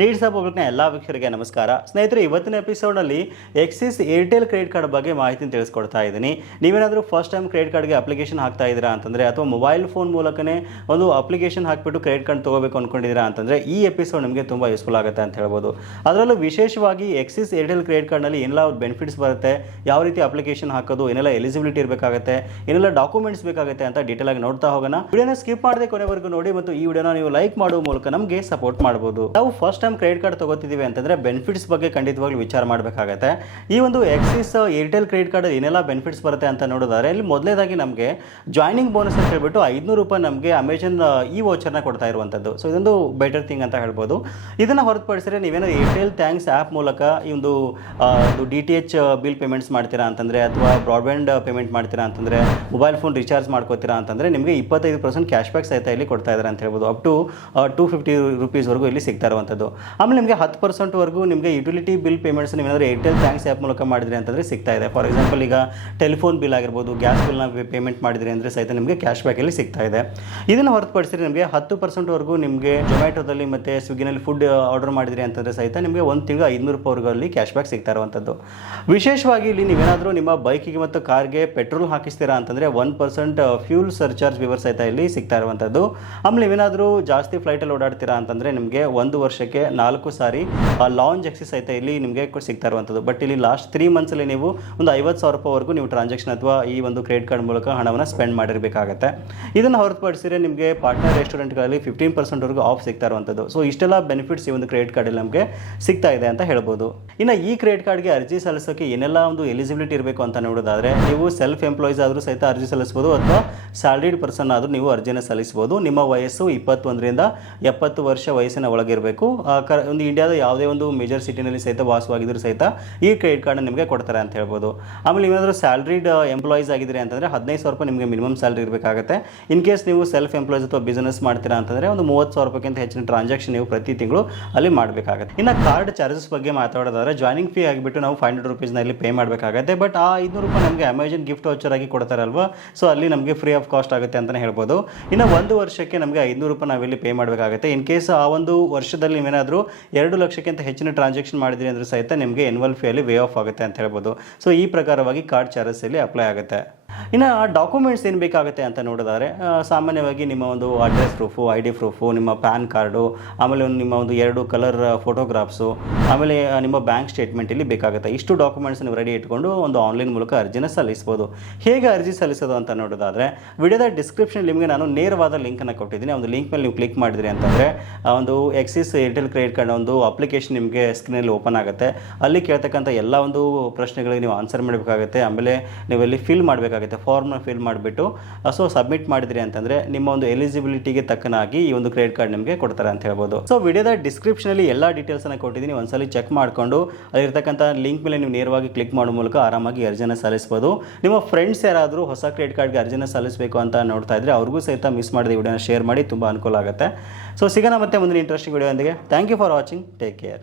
Needs ಪಬ್ಲಿಕ್ನ ಎಲ್ಲ ವೀಕ್ಷರಿಗೆ ನಮಸ್ಕಾರ. ಸ್ನೇಹಿತರೆ, ಇವತ್ತಿನ ಎಪಿಸೋಡ್ನಲ್ಲಿ ಎಕ್ಸಿಸ್ ಏರ್ಟೆಲ್ ಕ್ರೆಡಿಟ್ ಕಾರ್ಡ್ ಬಗ್ಗೆ ಮಾಹಿತಿ ತಿಳಿಸ್ಕೊಡ್ತಾ ಇದ್ದೀನಿ. ನೀವೇನಾದರೂ ಫಸ್ಟ್ ಟೈಮ್ ಕ್ರೆಡಿಟ್ ಕಾರ್ಡ್ಗೆ ಅಪ್ಲಿಕೇಶನ್ ಹಾಕ್ತಾ ಇದ್ದೀರಾ ಅಂತಂದರೆ, ಅಥವಾ ಮೊಬೈಲ್ ಫೋನ್ ಮೂಲಕನೇ ಒಂದು ಅಪ್ಲಿಕೇಶನ್ ಹಾಕಿಬಿಟ್ಟು ಕ್ರೆಡಿಟ್ ಕಾರ್ಡ್ ತೊಗೋಬೇಕು ಅಂದ್ಕೊಂಡಿದ್ದೀರಾ ಅಂತಂದರೆ, ಈ ಎಪಿಸೋಡ್ ನಿಮಗೆ ತುಂಬ ಯೂಸ್ಫುಲ್ ಆಗುತ್ತೆ ಅಂತ ಹೇಳ್ಬೋದು. ಅದರಲ್ಲೂ ವಿಶೇಷವಾಗಿ ಎಕ್ಸಿಸ್ ಏರ್ಟೆಲ್ ಕ್ರೆಡಿಟ್ ಕಾರ್ಡ್ನಲ್ಲಿ ಏನೆಲ್ಲ ಬೆನಿಫಿಟ್ಸ್ ಬರುತ್ತೆ, ಯಾವ ರೀತಿ ಅಪ್ಲಿಕೇಶನ್ ಹಾಕೋದು, ಏನೆಲ್ಲ ಎಲಿಜಿಬಿಲಿಟಿ ಇರಬೇಕಾಗುತ್ತೆ, ಏನೆಲ್ಲ ಡಾಕ್ಯುಮೆಂಟ್ಸ್ ಬೇಕಾಗುತ್ತೆ ಅಂತ ಡೀಟೇಲ್ ಆಗಿ ನೋಡ್ತಾ ಹೋಗೋಣ. ವಿಡಿಯೋನ ಸ್ಕಿಪ್ ಮಾಡದೆ ಕೊನೆವರೆಗೂ ನೋಡಿ ಮತ್ತು ಈ ವಿಡಿಯೋನ ನೀವು ಲೈಕ್ ಮಾಡುವ ಮೂಲಕ ನಮಗೆ ಸಪೋರ್ಟ್ ಮಾಡ್ಬೋದು. ನಾವು ಫಸ್ಟ್ ಟೈಮ್ ಕ್ರೆಡಿಟ್ ಕಾರ್ಡ್ ತಗೋತಿದ್ದೀವಿ ಅಂತಂದರೆ ಬೆನಿಫಿಟ್ಸ್ ಬಗ್ಗೆ ಖಂಡಿತವಾಗ್ಲೂ ವಿಚಾರ ಮಾಡಬೇಕಾಗತ್ತೆ. ಈ ಒಂದು ಎಕ್ಸಿಸ್ ಏರ್ಟೆಲ್ ಕ್ರೆಡಿಟ್ ಕಾರ್ಡ್ ಏನೆಲ್ಲ ಬೆನಿಫಿಟ್ಸ್ ಬರುತ್ತೆ ಅಂತ ನೋಡಿದ್ರೆ ಇಲ್ಲಿ ಮೊದಲೇದಾಗಿ ನಮಗೆ ಜಾಯ್ನಿಂಗ್ ಬೋನಸ್ ಅಂತ ಹೇಳ್ಬಿಟ್ಟು ಐದುನೂರು ರೂಪಾಯಿ ನಮಗೆ ಅಮೆಜಾನ್ ಈ ವಾಚರ್ನ ಕೊಡ್ತಾ ಇರುವಂಥದ್ದು ಸೊ ಇದೊಂದು ಬೆಟರ್ ಥಿಂಗ್ ಅಂತ ಹೇಳ್ಬೋದು. ಇದನ್ನು ಹೊರತುಪಡಿಸಿದ್ರೆ ನೀವೇನೋ ಏರ್ಟೆಲ್ ಥ್ಯಾಂಕ್ಸ್ ಆ್ಯಪ್ ಮೂಲಕ ಈ ಒಂದು D T H bill payments ಮಾಡ್ತೀರಾ ಅಂತಂದರೆ, ಅಥವಾ ಬ್ರಾಡ್ಬ್ಯಾಂಡ್ ಪೇಮೆಂಟ್ ಮಾಡ್ತೀರಾ ಅಂತಂದರೆ ಮೊಬೈಲ್ ಫೋನ್ ರಿಚಾರ್ಜ್ ಮಾಡ್ಕೋತೀರಾ ಅಂತಂದರೆ ನಿಮಗೆ ಇಪ್ಪತ್ತೈದು ಪರ್ಸೆಂಟ್ ಕ್ಯಾಶ್ ಬ್ಯಾಕ್ ಸಹಿತ ಇಲ್ಲಿ ಕೊಡ್ತಾ ಇದ್ದಾರೆ ಅಂತ ಹೇಳ್ಬೋದು. ಅಪ್ ಟು ಟು ಫಿಫ್ಟಿ ರುಪೀಸ್ವರೆಗೂ ಇಲ್ಲಿ ಸಿಗ್ತಾ ಇರುವಂಥದ್ದು ಆಮೇಲೆ ನಿಮಗೆ ಹತ್ತು ಪರ್ಸೆಂಟ್ವರೆಗೂ ನಿಮಗೆ ಯುಟಿಲಿಟಿ ಬಿಲ್ ಪೇಮೆಂಟ್ಸ್ ನೀವೇನಾದರೂ ಏರ್ಟೆಲ್ ಥ್ಯಾಂಕ್ಸ್ ಆ್ಯಪ್ ಮೂಲಕ ಮಾಡಿದ್ರಿ ಅಂತಂದರೆ ಸಿಗ್ತಾ ಇದೆ. ಫಾರ್ ಎಕ್ಸಾಂಪಲ್ ಈಗ ಟೆಲಿಫೋನ್ ಬಿಲ್ ಆಗಿರ್ಬೋದು ಗ್ಯಾಸ್ ಬಿಲ್ನ ಪೇಮೆಂಟ್ ಮಾಡಿದ್ರಿ ಅಂದರೆ ಸಹಿತ ನಿಮಗೆ ಕ್ಯಾಶ್ ಬ್ಯಾಕಲ್ಲಿ ಸಿಗ್ತಾ ಇದೆ. ಇದನ್ನು ಹೊರತುಪಡಿಸಿದ್ರೆ ನಿಮಗೆ ಹತ್ತು ಪರ್ಸೆಂಟ್ವರೆಗೂ ನಿಮಗೆ ಜೊಮ್ಯಾಟೋದಲ್ಲಿ ಮತ್ತು ಸ್ವಿಗ್ಗಿನಲ್ಲಿ ಫುಡ್ ಆರ್ಡರ್ ಮಾಡಿದ್ರಿ ಅಂತಂದರೆ ಸಹಿತ ನಿಮಗೆ ಒಂದು ತಿಂಗಳು ಐದುನೂರು ರೂಪಾಯಿವರೆಗೂ ಕ್ಯಾಶ್ ಬ್ಯಾಕ್ ಸಿಗ್ತಾ ಇರುವಂಥದ್ದು ವಿಶೇಷವಾಗಿ ಇಲ್ಲಿ ನೀವೇನಾದರೂ ನಿಮ್ಮ ಬೈಕಿಗೆ ಮತ್ತು ಕಾರ್ಗೆ ಪೆಟ್ರೋಲ್ ಹಾಕಿಸ್ತೀರಾ ಅಂತಂದರೆ one percent fuel surcharge waiver ಸಹಿತ ಇಲ್ಲಿ ಸಿಗ್ತಾ ಇರುವಂಥದ್ದು ಆಮೇಲೆ ನೀವೇನಾದರೂ ಜಾಸ್ತಿ ಫ್ಲೈಟಲ್ಲಿ ಓಡಾಡ್ತೀರಾ ಅಂತಂದರೆ ನಿಮಗೆ ಒಂದು ವರ್ಷಕ್ಕೆ ನಾಲ್ಕು ಸಾರಿ, ಆ ಲಾಂಚ್ ಎಕ್ಸಿಸ್ ಐತೆ ಇಲ್ಲಿ ನಿಮಗೆ ಸಿಗ್ತಾ ಇರುವಂಥದ್ದು. ಬಟ್ ಇಲ್ಲಿ ಲಾಸ್ಟ್ ತ್ರೀ ಮಂತ್ಸಲ್ಲಿ ನೀವು ಒಂದು ಐವತ್ತು ಸಾವಿರ ರೂಪಾಯಿವರೆಗೂ ನೀವು ಟ್ರಾನ್ಸಾಕ್ಷನ್ ಅಥವಾ ಈ ಒಂದು ಕ್ರೆಡಿಟ್ ಕಾರ್ಡ್ ಮೂಲಕ ಹಣವನ್ನು ಸ್ಪೆಂಡ್ ಮಾಡಿರಬೇಕಾಗತ್ತೆ. ಇದನ್ನು ಹೊರತುಪಡಿಸಿದ್ರೆ ನಿಮಗೆ ಪಾರ್ಟ್ನರ್ ರೆಸ್ಟೋರೆಂಟ್ಗಳಲ್ಲಿ ಫಿಫ್ಟೀನ್ ಪರ್ಸೆಂಟ್ವರೆಗೂ ಆಫ್ ಸಿಗ್ತಾ ಇರುವಂಥದ್ದು. ಸೊ ಇಷ್ಟೆಲ್ಲ ಬೆನಿಫಿಟ್ಸ್ ಈ ಒಂದು ಕ್ರೆಡಿಟ್ ಕಾರ್ಡಲ್ಲಿ ನಮಗೆ ಸಿಗ್ತಾ ಇದೆ ಅಂತ ಹೇಳ್ಬೋದು. ಇನ್ನು ಈ ಕ್ರೆಡಿಟ್ ಕಾರ್ಡ್ಗೆ ಅರ್ಜಿ ಸಲ್ಲಿಸೋಕೆ ಏನೆಲ್ಲ ಒಂದು ಎಲಿಜಿಬಿಲಿಟಿ ಇರಬೇಕು ಅಂತ ನೋಡೋದಾದ್ರೆ, ನೀವು ಸೆಲ್ಫ್ ಎಂಪ್ಲಾಯೀಸ್ ಆದರೂ ಸಹಿತ ಅರ್ಜಿ ಸಲ್ಲಿಸ್ಬೋದು ಅಥವಾ ಸ್ಯಾಲ್ರಿಡ್ ಪರ್ಸನ್ ಆದರೂ ನೀವು ಅರ್ಜಿನ ಸಲ್ಲಿಸ್ಬೋದು ನಿಮ್ಮ ವಯಸ್ಸು ಇಪ್ಪತ್ತೊಂದರಿಂದ ಎಪ್ಪತ್ತು ವರ್ಷ ವಯಸ್ಸಿನ ಒಳಗಿರಬೇಕು. ಕ, ಒಂದು ಇಂಡಿಯಾದ ಯಾವುದೇ ಒಂದು ಮೇಜರ್ ಸಿಟಿನಲ್ಲಿ ಸಹಿತ ವಾಸವಾಗಿದ್ದರೂ ಸಹಿತ ಈ ಕ್ರೆಡಿಟ್ ಕಾರ್ಡ್ ನಿಮಗೆ ಕೊಡ್ತಾರೆ ಅಂತ ಹೇಳ್ಬೋದು. ಆಮೇಲೆ ಏನಾದರೂ ಸ್ಯಾಲ್ರಿಡ್ ಎಂಪ್ಲಾಯೀಸ್ ಆಗಿದ್ರೆ ಅಂತಂದರೆ ಹದಿನೈದು ಸಾವಿರ ರೂಪಾಯಿ ನಿಮಗೆ ಮಿನಿಮಮ್ ಸ್ಯಾಲ್ರಿ ಇರಬೇಕಾಗುತ್ತೆ. ಇನ್ ಕೇಸ್ ನೀವು ಸೆಲ್ಫ್ ಎಂಪ್ಲಾಯೀಸ್ ಅಥವಾ ಬಿಸ್ನೆಸ್ ಮಾಡ್ತೀರಾ ಅಂತಂದರೆ ಒಂದು ಮೂವತ್ತು ಸಾವಿರ ರೂಪಾಯಿಗಿಂತ ಹೆಚ್ಚಿನ ಟ್ರಾನ್ಸಾಕ್ಷನ್ ನೀವು ಪ್ರತಿ ತಿಂಗಳು ಅಲ್ಲಿ ಮಾಡಬೇಕಾಗುತ್ತೆ. ಇನ್ನು ಕಾರ್ಡ್ ಚಾರ್ಜಸ್ ಬಗ್ಗೆ ಮಾತಾಡೋದಾದ್ರೆ ಜಾಯ್ನಿಂಗ್ ಫೀ ಆಗಿಬಿಟ್ಟು ನಾವು ಫೈವ್ ಹಂಡ್ರೆಡ್ ರುಪೀಸ್ನಲ್ಲಿ ಪೇ ಮಾಡಬೇಕಾಗುತ್ತೆ. ಬಟ್ ಆ ಐದುನೂರು ರೂಪಾಯಿ ನಮಗೆ ಅಮೆಜಾನ್ ಗಿಫ್ಟ್ ವೌಚರ್ ಆಗಿ ಕೊಡ್ತಾರಲ್ವ? ಸೊ ಅಲ್ಲಿ ನಮಗೆ ಫ್ರೀ ಆಫ್ ಕಾಸ್ಟ್ ಆಗುತ್ತೆ ಅಂತಲೇ ಹೇಳ್ಬೋದು. ಇನ್ನು ಒಂದು ವರ್ಷಕ್ಕೆ ನಮಗೆ ಐದುನೂರು ರೂಪಾಯಿ ನಾವಿಲ್ಲಿ ಪೇ ಮಾಡಬೇಕಾಗುತ್ತೆ. ಇನ್ ಕೇಸ್ ಆ ಒಂದು ವರ್ಷದಲ್ಲಿ ನೀವೇನಾದರೂ ಎರಡು ಲಕ್ಷಕ್ಕಿಂತ ಹೆಚ್ಚಿನ ಟ್ರಾನ್ಸಾಕ್ಷನ್ ಮಾಡಿದ್ರಿ ಅಂದ್ರೆ ಸಹಿತ ನಿಮಗೆ ಎನ್ವಲ್ ಫೀಯಲ್ಲಿ ವೇ ಆಫ್ ಆಗುತ್ತೆ ಅಂತ ಹೇಳ್ಬೋದು. ಸೊ ಈ ಪ್ರಕಾರವಾಗಿ ಕಾರ್ಡ್ ಚಾರ್ಜಸ್ ಇಲ್ಲಿ ಅಪ್ಲೈ ಆಗುತ್ತೆ. ಇನ್ನು ಆ ಡಾಕ್ಯುಮೆಂಟ್ಸ್ ಏನು ಬೇಕಾಗುತ್ತೆ ಅಂತ ನೋಡೋದಾದರೆ ಸಾಮಾನ್ಯವಾಗಿ ನಿಮ್ಮ ಒಂದು address proof I D proof ನಿಮ್ಮ ಪ್ಯಾನ್ ಕಾರ್ಡು ಆಮೇಲೆ ಒಂದು ನಿಮ್ಮ ಒಂದು ಎರಡು ಕಲರ್ ಫೋಟೋಗ್ರಾಫ್ಸು ಆಮೇಲೆ ನಿಮ್ಮ ಬ್ಯಾಂಕ್ ಸ್ಟೇಟ್ಮೆಂಟ್ ಇಲ್ಲಿ ಬೇಕಾಗುತ್ತೆ. ಇಷ್ಟು ಡಾಕ್ಯುಮೆಂಟ್ಸ್ ನೀವು ರೆಡಿ ಇಟ್ಕೊಂಡು ಒಂದು ಆನ್ಲೈನ್ ಮೂಲಕ ಅರ್ಜಿನ ಸಲ್ಲಿಸ್ಬೋದು. ಹೇಗೆ ಅರ್ಜಿ ಸಲ್ಲಿಸೋದು ಅಂತ ನೋಡೋದಾದ್ರೆ, ವಿಡಿಯೋದ ಡಿಸ್ಕ್ರಿಪ್ಷನ್ ನಿಮಗೆ ನಾನು ನೇರವಾದ ಲಿಂಕನ್ನು ಕೊಟ್ಟಿದ್ದೀನಿ. ಒಂದು ಲಿಂಕ್ ಮೇಲೆ ನೀವು ಕ್ಲಿಕ್ ಮಾಡಿದ್ರಿ ಅಂತಂದರೆ ಒಂದು ಎಕ್ಸಿಸ್ ಏರ್ಟೆಲ್ ಕ್ರೆಡಿಟ್ ಕಾರ್ಡ್ ಒಂದು ಅಪ್ಲಿಕೇಶನ್ ನಿಮಗೆ ಸ್ಕ್ರೀನಲ್ಲಿ ಓಪನ್ ಆಗುತ್ತೆ. ಅಲ್ಲಿ ಕೇಳ್ತಕ್ಕಂಥ ಎಲ್ಲ ಒಂದು ಪ್ರಶ್ನೆಗಳಿಗೆ ನೀವು ಆನ್ಸರ್ ಮಾಡಬೇಕಾಗುತ್ತೆ. ಆಮೇಲೆ ನೀವು ಅಲ್ಲಿ ಫಿಲ್ ಮಾಡಬೇಕಾಗುತ್ತೆ. ಫಾರ್ಮ್ನ ಫಿಲ್ ಮಾಡಿಬಿಟ್ಟು ಸೊ ಸಬ್ಮಿಟ್ ಮಾಡಿದ್ರಿ ಅಂತಂದರೆ ನಿಮ್ಮ ಒಂದು ಎಲಿಜಿಬಿಲಿಟಿಗೆ ತಕ್ಕನಾಗಿ ಈ ಒಂದು ಕ್ರೆಡಿಟ್ ಕಾರ್ಡ್ ನಿಮಗೆ ಕೊಡ್ತಾರೆ ಅಂತ ಹೇಳ್ಬೋದು. ಸೊ ವಿಡಿಯೋದ ಡಿಸ್ಕ್ರಿಪ್ಷನಲ್ಲಿ ಎಲ್ಲ ಡೀಟೇಲ್ಸನ್ನು ಕೊಟ್ಟಿದ್ದೀನಿ. ಒಂದ್ಸಲಿ ಚೆಕ್ ಮಾಡಿಕೊಂಡು, ಅಲ್ಲಿರ್ತಕ್ಕಂಥ ಲಿಂಕ್ ಮೇಲೆ ನೀವು ನೇರವಾಗಿ ಕ್ಲಿಕ್ ಮಾಡೋ ಮೂಲಕ ಆರಾಮಾಗಿ ಅರ್ಜಿನ ಸಲ್ಲಿಸ್ಬೋದು. ನಿಮ್ಮ ಫ್ರೆಂಡ್ಸ್ ಯಾರಾದರೂ ಹೊಸ ಕ್ರೆಡಿಟ್ ಕಾರ್ಡ್ಗೆ ಅರ್ಜಿನ ಸಲ್ಲಿಸಬೇಕು ಅಂತ ನೋಡ್ತಾ ಇದ್ರೆ ಅವ್ರಿಗೂ ಸಹಿತ ಮಿಸ್ ಮಾಡಿದ ವಿಡಿಯೋನ ಶೇರ್ ಮಾಡಿ, ತುಂಬ ಅನುಕೂಲ ಆಗುತ್ತೆ. ಸೊ ಸಿಗೋಣ ಮತ್ತೆ ಮುಂದಿನ interesting video thank you for watching take care